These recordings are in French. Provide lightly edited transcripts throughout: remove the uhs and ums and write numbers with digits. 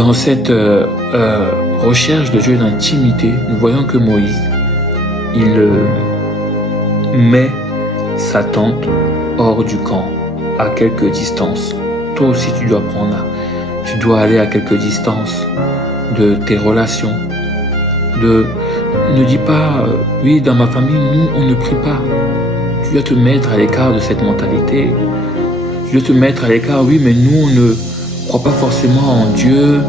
Dans cette recherche de Dieu d'intimité, nous voyons que Moïse, il met sa tente hors du camp, à quelque distance. Toi aussi, tu dois aller à quelque distance de tes relations. Ne dis pas, oui, dans ma famille, nous, on ne prie pas. Tu dois te mettre à l'écart de cette mentalité. Tu dois te mettre à l'écart, oui, mais nous, on ne croit pas forcément en Dieu.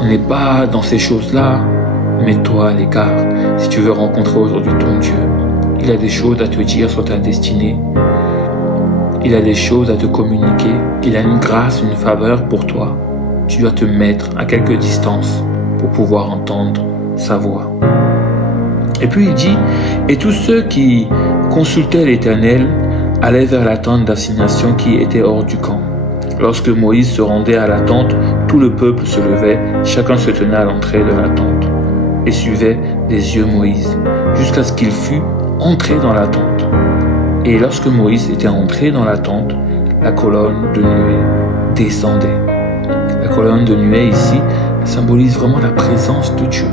On n'est pas dans ces choses-là. Mets-toi à l'écart. Si tu veux rencontrer aujourd'hui ton Dieu, il a des choses à te dire sur ta destinée. Il a des choses à te communiquer. Il a une grâce, une faveur pour toi. Tu dois te mettre à quelque distance pour pouvoir entendre sa voix. Et puis il dit, et tous ceux qui consultaient l'Éternel allaient vers la tente d'assignation qui était hors du camp. Lorsque Moïse se rendait à la tente, tout le peuple se levait, chacun se tenait à l'entrée de la tente et suivait des yeux Moïse, jusqu'à ce qu'il fût entré dans la tente. Et lorsque Moïse était entré dans la tente, la colonne de nuée descendait. La colonne de nuée ici symbolise vraiment la présence de Dieu.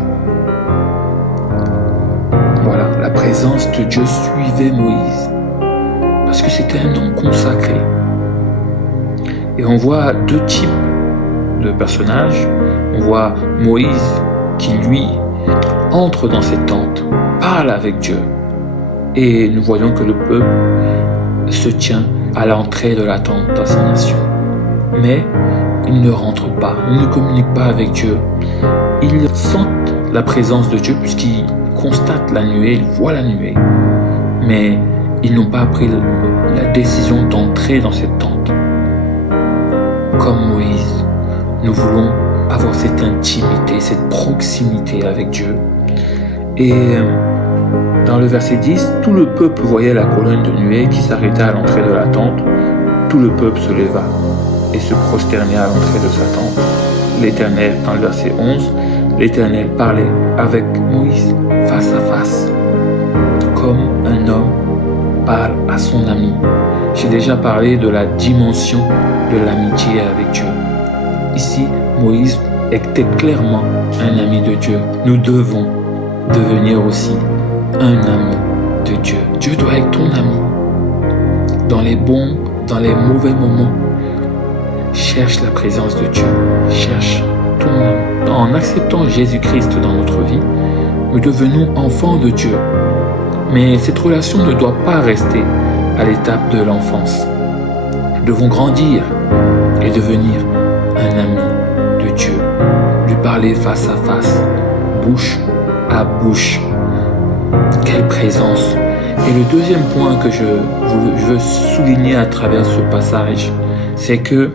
Voilà, la présence de Dieu suivait Moïse, parce que c'était un homme consacré. Et on voit deux types de personnages. On voit Moïse qui, lui, entre dans cette tente, parle avec Dieu. Et nous voyons que le peuple se tient à l'entrée de la tente d'assignation. Mais ils ne rentrent pas, ils ne communiquent pas avec Dieu. Ils sentent la présence de Dieu puisqu'ils constatent la nuée, ils voient la nuée. Mais ils n'ont pas pris la décision d'entrer dans cette tente. Comme Moïse, nous voulons avoir cette intimité, cette proximité avec Dieu. Et dans le verset 10, tout le peuple voyait la colonne de nuée qui s'arrêtait à l'entrée de la tente. Tout le peuple se leva et se prosternait à l'entrée de sa tente. L'Éternel, dans le verset 11, l'Éternel parlait avec Moïse face à face, comme un homme parle à son ami. J'ai déjà parlé de la dimension de l'amitié avec Dieu. Ici, Moïse était clairement un ami de Dieu. Nous devons devenir aussi un ami de Dieu. Dieu doit être ton ami. Dans les bons, dans les mauvais moments, cherche la présence de Dieu. Cherche ton ami. En acceptant Jésus-Christ dans notre vie, nous devenons enfants de Dieu. Mais cette relation ne doit pas rester à l'étape de l'enfance. Nous devons grandir et devenir un ami de Dieu. Lui parler face à face, bouche à bouche. Quelle présence! Et le deuxième point que je veux souligner à travers ce passage, c'est que